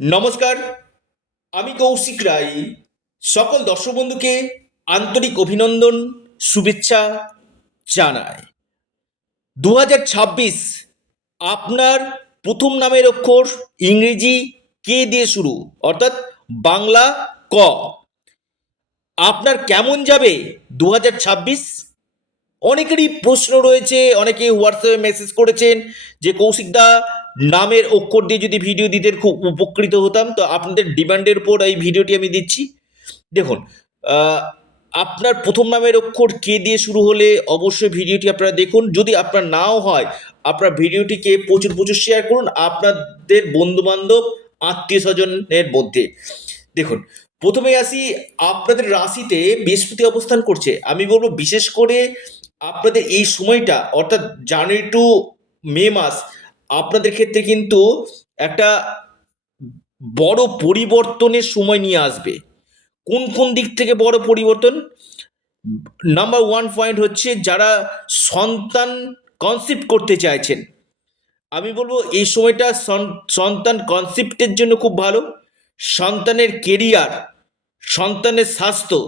নমস্কার, আমি কৌশিক রায়। সকল দর্শক বন্ধুকে আন্তরিক অভিনন্দন, শুভেচ্ছা জানাই। 2026 আপনার প্রথম নামের অক্ষর ইংরেজি কে দিয়ে শুরু, অর্থাৎ বাংলা ক। আপনার কেমন যাবে 2026? অনেকেরই প্রশ্ন রয়েছে, অনেকে হোয়াটসঅ্যাপে মেসেজ করেছেন যে কৌশিকদা, নামের অক্ষর দিয়ে যদি ভিডিও দিতেন খুব উপকৃত হতাম। তো আপনাদের ডিমান্ডের উপর এই ভিডিওটি আমি দিচ্ছি। দেখুন, আহ, আপনার প্রথম নামের অক্ষর কে দিয়ে শুরু হলে অবশ্যই ভিডিওটি আপনারা দেখুন। যদি আপনার নাও হয়, আপনার ভিডিওটিকে প্রচুর প্রচুর শেয়ার করুন আপনাদের বন্ধু বান্ধব, আত্মীয় স্বজনের মধ্যে। দেখুন, প্রথমে আসি, আপনাদের রাশিতে বৃহস্পতি অবস্থান করছে। আমি বলবো বিশেষ করে আপনাদের এই সময়টা, অর্থাৎ জানুয়ারি টু মে মাস, আপনাদের ক্ষেত্রে কিন্তু একটা বড় পরিবর্তনের সময় নিয়ে আসবে। কোন কোন দিক থেকে বড় পরিবর্তন? নাম্বার ওয়ান পয়েন্ট হচ্ছে, যারা সন্তান কনসিভ করতে চাইছেন, আমি বলবো এই সময়টা সন্তান কনসেপ্টের জন্য খুব ভালো। সন্তানের কেরিয়ার, সন্তানের স্বাস্থ্য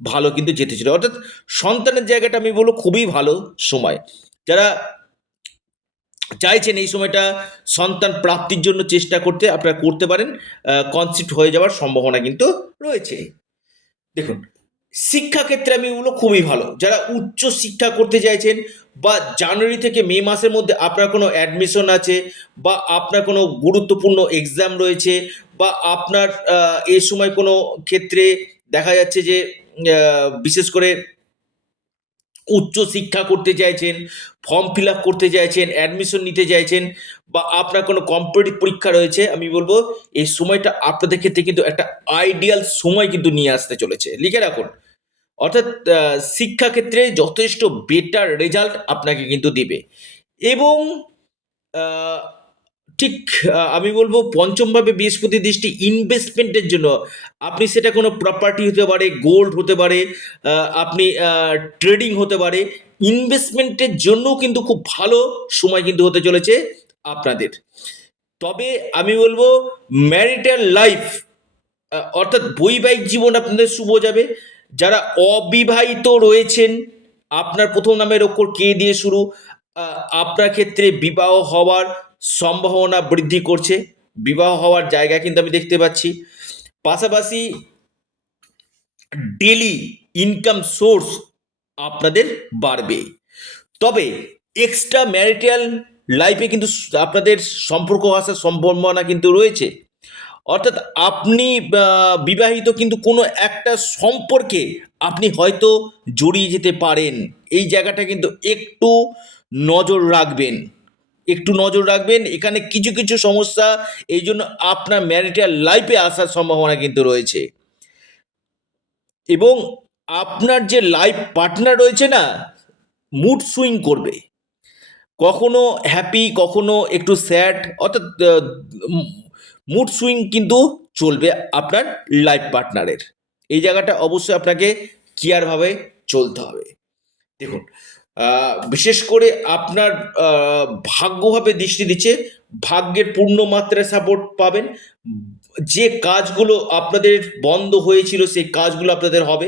ভালো কিন্তু যেতে ছিল, অর্থাৎ সন্তানের জায়গাটা আমি বলবো খুবই ভালো সময়। যারা চাইছেন এই সময়টা সন্তান প্রাপ্তির জন্য চেষ্টা করতে, আপনারা করতে পারেন। কনসিপ্ট হয়ে যাওয়ার সম্ভাবনা কিন্তু রয়েছে। দেখুন, শিক্ষাক্ষেত্রে আমি বলবো খুবই ভালো। যারা উচ্চ শিক্ষা করতে চাইছেন, বা জানুয়ারি থেকে মে মাসের মধ্যে আপনার কোনো অ্যাডমিশন আছে, বা আপনার কোনো গুরুত্বপূর্ণ এক্সাম রয়েছে, বা আপনার এই সময় কোনো ক্ষেত্রে দেখা যাচ্ছে যে বিশেষ করে উচ্চ শিক্ষা করতে চাইছেন, ফর্ম ফিল আপ করতে চাইছেন, অ্যাডমিশন নিতে চাইছেন, বা আপনার কোনো কম্পিটিটিভ পরীক্ষা রয়েছে, আমি বলবো এই সময়টা আপনাদের ক্ষেত্রে কিন্তু একটা আইডিয়াল সময় কিন্তু নিয়ে আসতে চলেছে। লিখে রাখুন। অর্থাৎ শিক্ষাক্ষেত্রে যথেষ্ট বেটার রেজাল্ট আপনাকে কিন্তু দিবে। এবং আহ, ঠিক আমি বলবো পঞ্চমভাবে বৃহস্পতি দৃষ্টি ইনভেস্টমেন্টের জন্য। আপনি সেটা কোনো প্রপার্টি হতে পারে, গোল্ড হতে পারে, আপনি ট্রেডিং হতে পারে, ইনভেস্টমেন্টের জন্যও কিন্তু খুব ভালো সময় কিন্তু হতে চলেছে আপনাদের। তবে আমি বলবো ম্যারিটাল লাইফ, অর্থাৎ বৈবাহিক জীবন আপনাদের শুভ যাবে। যারা অবিবাহিত রয়েছেন, আপনার প্রথম নামের অক্ষর কে দিয়ে শুরু, আপনার ক্ষেত্রে বিবাহ হওয়ার সম্ভাবনা বৃদ্ধি করছে। বিবাহ হওয়ার জায়গা কিন্তু আমি দেখতে পাচ্ছি। পাশাপাশি ডেলি ইনকাম সোর্স আপনাদের বাড়বে। তবে এক্সট্রা ম্যারিটাল লাইফে কিন্তু আপনাদের সম্পর্ক আসার সম্ভাবনা কিন্তু রয়েছে। অর্থাৎ আপনি বিবাহিত, কিন্তু কোনো একটা সম্পর্কে আপনি হয়তো জড়িয়ে যেতে পারেন। এই জায়গাটা কিন্তু একটু নজর রাখবেন, একটু নজর রাখবেন। এখানে কিছু কিছু সমস্যা এই জন্য আপনার ম্যারিটাল লাইফে আসার সম্ভাবনা কিন্তু রয়েছে। এবং আপনার যে লাইফ পার্টনার রয়েছে না, মুড সুইং করবে, কখনো হ্যাপি, কখনো একটু স্যাড, অর্থাৎ মুড সুইং কিন্তু চলবে আপনার লাইফ পার্টনারের। এই জায়গাটা অবশ্যই আপনাকে কেয়ারভাবে চলতে হবে। দেখুন, বিশেষ করে আপনার ভাগ্যভাবে দৃষ্টি দিচ্ছে, ভাগ্যের পূর্ণ মাত্রায় সাপোর্ট পাবেন। যে কাজগুলো আপনাদের বন্ধ হয়েছিল সেই কাজগুলো আপনাদের হবে।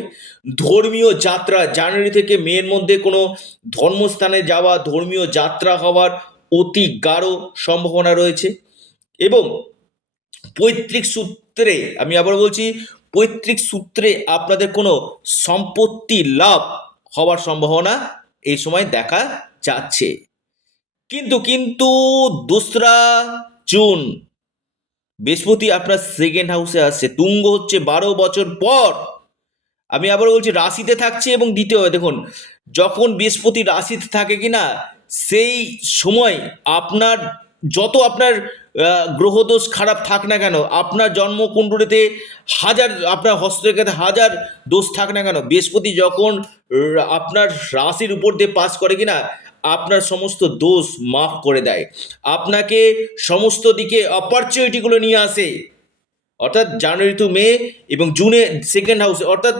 ধর্মীয় যাত্রা, জানুয়ারি থেকে মের মধ্যে কোনো ধর্মস্থানে যাওয়া, ধর্মীয় যাত্রা হওয়ার অতি গাঢ় সম্ভাবনা রয়েছে। এবং পৈতৃক সূত্রে, আমি আবার বলছি, পৈতৃক সূত্রে আপনাদের কোনো সম্পত্তি লাভ হওয়ার সম্ভাবনা এই সময় দেখা যাচ্ছে। কিন্তু কিন্তু 2রা জুন বৃহস্পতি আপনার সেকেন্ড হাউসে আসছে, তুঙ্গ হচ্ছে 12 বছর পর। আমি আবার বলছি রাশিতে থাকছে এবং দ্বিতীয়, দেখুন, যখন বৃহস্পতি রাশিতে থাকে কিনা, সেই সময় আপনার যত আপনার গ্রহদোষ খারাপ থাক না কেন, আপনার জন্মকুণ্ডলিতে হাজার, আপনার হস্তরেখাতে হাজার দোষ থাক না কেন, বৃহস্পতি যখন আপনার রাশির উপর দিয়ে পাস করে কিনা, আপনার সমস্ত দোষ মাফ করে দেয়, আপনাকে সমস্ত দিকে অপরচুনিটিগুলো নিয়ে আসে। অর্থাৎ জানুয়ারি টু মে এবং জুনে সেকেন্ড হাউসে, অর্থাৎ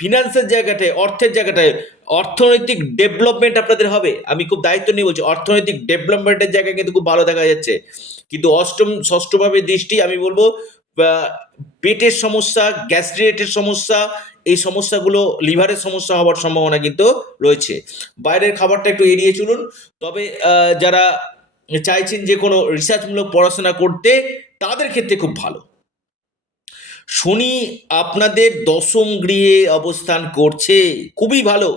ফিনান্সের জায়গাটায়, অর্থের জায়গাটায় অর্থনৈতিক ডেভেলপমেন্ট আপনাদের হবে। আমি খুব দায়িত্ব নিয়ে বলছি, অর্থনৈতিক ডেভেলপমেন্টের জায়গায় কিন্তু খুব ভালো দেখা যাচ্ছে। কিন্তু অষ্টম ষষ্ঠভাবে দৃষ্টি, আমি বলবো পেটের সমস্যা, গ্যাস্ট্রিকের সমস্যা, এই সমস্যাগুলো, লিভারের সমস্যা হওয়ার সম্ভাবনা কিন্তু রয়েছে। বাইরের খাবারটা একটু এড়িয়ে চলুন। তবে যারা চাইছেন যে কোনো রিসার্চমূলক পড়াশোনা করতে, তাদের ক্ষেত্রে খুব ভালো। শনি আপনাদের দশম গৃহে অবস্থান করছে, খুবই ভালো।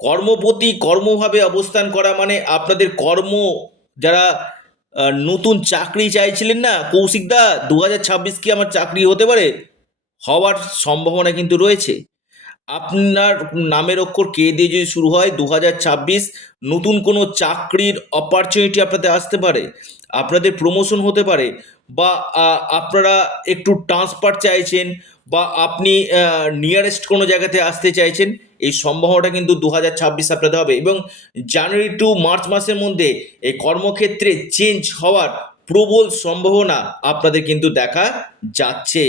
কর্মপতি কর্মভাবে অবস্থান করা মানে আপনাদের কর্ম, যারা নতুন চাকরি চাইছিলেন না, কৌশিকদা 2026 কি আমার চাকরি হতে পারে, হওয়ার সম্ভাবনা কিন্তু রয়েছে। আপনার নামের অক্ষর কে দিয়ে যদি শুরু হয়, 2026 নতুন কোনো চাকরির অপরচুনিটি আপনাদের আসতে পারে, আপনাদের প্রমোশন হতে পারে, বা আপনারা একটু ট্রান্সফার চাইছেন, বা আপনি নিয়ারেস্ট কোনো জায়গাতে আসতে চাইছেন, এই সম্ভাবনাটা কিন্তু 2026 আপনাদের হবে। এবং জানুয়ারি টু মার্চ মাসের মধ্যে এই কর্মক্ষেত্রে চেঞ্জ হওয়ার প্রবল সম্ভাবনা আপনাদের কিন্তু দেখা যাচ্ছে।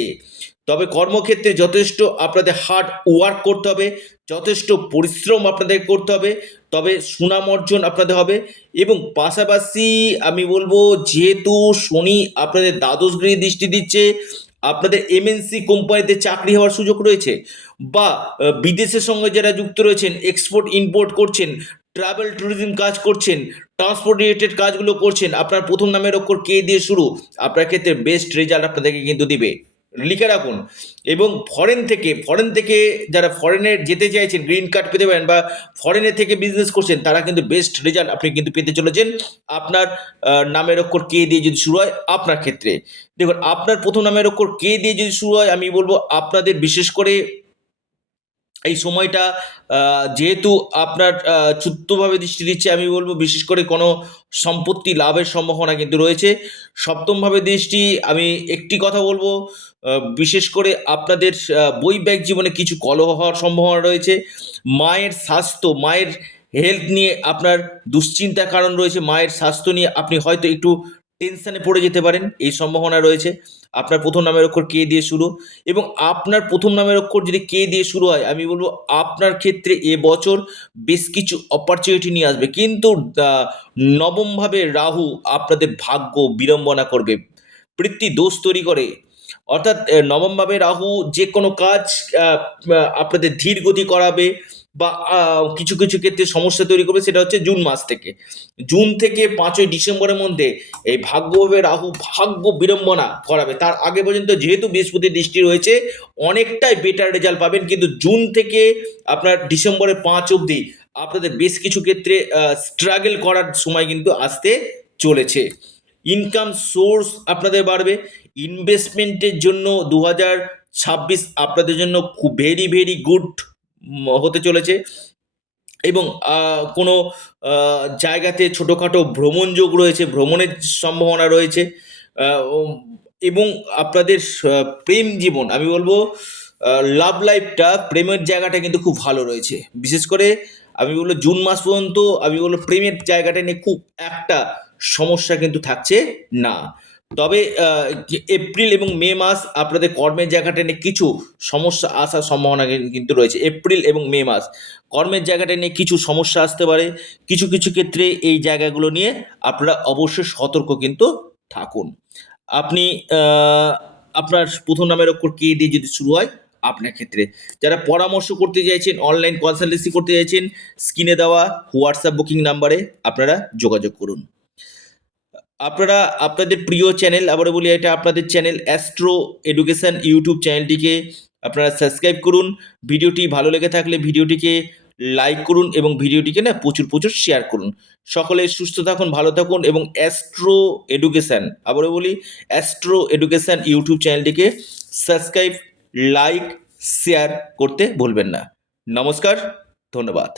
তবে কর্মক্ষেত্রে যথেষ্ট আপনাদের হার্ড ওয়ার্ক করতে হবে, যথেষ্ট পরিশ্রম আপনাদের করতে হবে, তবে সুনাম অর্জন আপনাদের হবে। এবং পাশাপাশি আমি বলবো, যেহেতু শনি আপনাদের দ্বাদশ গৃহে দৃষ্টি দিচ্ছে, আপনাদের এমএনসি কোম্পানিতে চাকরি হওয়ার সুযোগ রয়েছে, বা বিদেশের সঙ্গে যারা যুক্ত রয়েছেন, এক্সপোর্ট ইম্পোর্ট করছেন, ট্রাভেল ট্যুরিজম কাজ করছেন, ট্রান্সপোর্ট রিলেটেড কাজগুলো করছেন, আপনার প্রথম নামের অক্ষর কে দিয়ে শুরু, আপনার ক্ষেত্রে বেস্ট রেজাল্ট আপনাদেরকে কিন্তু দিবে, লিখে রাখুন। এবং ফরেন থেকে যারা ফরেনে যেতে চাইছেন, গ্রিন কার্ড পেতে পারেন, বা ফরেনে থেকে বিজনেস করছেন, তারা কিন্তু বেস্ট রেজাল্ট আপনি কিন্তু পেতে চলেছেন আপনার নামের অক্ষর কে দিয়ে যদি শুরু হয়। আপনার ক্ষেত্রে দেখুন, আপনার প্রথম নামের অক্ষর কে দিয়ে যদি শুরু হয়, আমি বলবো আপনাদের বিশেষ করে এই সময়টা, যেহেতু আপনার চতুর্থভাবে দৃষ্টি দিচ্ছে, আমি বলবো বিশেষ করে কোনো সম্পত্তি লাভের সম্ভাবনা কিন্তু রয়েছে। সপ্তমভাবে দৃষ্টি, আমি একটি কথা বলবো, বিশেষ করে আপনাদের বৈবাহিক জীবনে কিছু কলহ হওয়ার সম্ভাবনা রয়েছে। মায়ের স্বাস্থ্য, মায়ের হেলথ নিয়ে আপনার দুশ্চিন্তার কারণ রয়েছে, মায়ের স্বাস্থ্য নিয়ে আপনি হয়তো একটু টেনশানে পড়ে যেতে পারেন, এই সম্ভাবনা রয়েছে। আপনার প্রথম নামের অক্ষর কে দিয়ে শুরু, এবং আপনার প্রথম নামের অক্ষর যদি কে দিয়ে শুরু হয়, আমি বলবো আপনার ক্ষেত্রে এবছর বেশ কিছু অপরচুনিটি নিয়ে আসবে। কিন্তু নবমভাবে রাহু আপনাদের ভাগ্য বিড়ম্বনা করবে, বৃত্তি দোষ তৈরি করে। অর্থাৎ নবমভাবে রাহু যে কোনো কাজ আপনাদের ধীর গতি করাবে, বা কিছু কিছু ক্ষেত্রে সমস্যা তৈরি করবে। সেটা হচ্ছে জুন থেকে 5ই ডিসেম্বরের মধ্যে এই ভাগ্যভাবে রাহু ভাগ্য বিড়ম্বনা করাবে। তার আগে পর্যন্ত যেহেতু বৃহস্পতির দৃষ্টি রয়েছে, অনেকটাই বেটার রেজাল্ট পাবেন। কিন্তু জুন থেকে আপনার ডিসেম্বরের 5 অবধি আপনাদের বেশ কিছু ক্ষেত্রে স্ট্রাগল করার সময় কিন্তু আসতে চলেছে। ইনকাম সোর্স আপনাদের বাড়বে। ইনভেস্টমেন্টের জন্য 2026 আপনাদের জন্য খুব ভেরি ভেরি গুড হতে চলেছে। এবং কোনো জায়গাতে ছোটোখাটো ভ্রমণ যোগ রয়েছে, ভ্রমণের সম্ভাবনা রয়েছে। এবং আপনাদের প্রেম জীবন, আমি বলবো লাভ লাইফটা, প্রেমের জায়গাটা কিন্তু খুব ভালো রয়েছে। বিশেষ করে আমি বলবো জুন মাস পর্যন্ত, আমি বলবো প্রেমের জায়গাটা নিয়ে খুব একটা সমস্যা কিন্তু থাকছে না। তবে এপ্রিল এবং মে মাস আপনাদের কর্মের জায়গাটা নিয়ে কিছু সমস্যা আসার সম্ভাবনা কিন্তু রয়েছে। এপ্রিল এবং মে মাস কর্মের জায়গাটা নিয়ে কিছু সমস্যা আসতে পারে। কিছু কিছু ক্ষেত্রে এই জায়গাগুলো নিয়ে আপনারা অবশ্যই সতর্ক কিন্তু থাকুন। আপনি আপনার প্রথম নামের অক্ষর কে দিয়ে যদি শুরু হয়, আপনার ক্ষেত্রে যারা পরামর্শ করতে চাইছেন, অনলাইন কনসালটেন্সি করতে চাইছেন, স্ক্রিনে দেওয়া হোয়াটসঅ্যাপ বুকিং নাম্বারে আপনারা যোগাযোগ করুন। আপনারা আপনাদের প্রিয় চ্যানেল, আবারও বলি এটা আপনাদের চ্যানেল অ্যাস্ট্রো এডুকেশন ইউটিউব চ্যানেলটিকে আপনারা সাবস্ক্রাইব করুন। ভিডিওটি ভালো লেগে থাকলে ভিডিওটিকে লাইক করুন, এবং ভিডিওটিকে না প্রচুর প্রচুর শেয়ার করুন। সকলে সুস্থ থাকুন, ভালো থাকুন, এবং অ্যাস্ট্রো এডুকেশন, আবারও বলি অ্যাস্ট্রো এডুকেশন ইউটিউব চ্যানেলটিকে সাবস্ক্রাইব, লাইক, শেয়ার করতে ভুলবেন না। নমস্কার, ধন্যবাদ।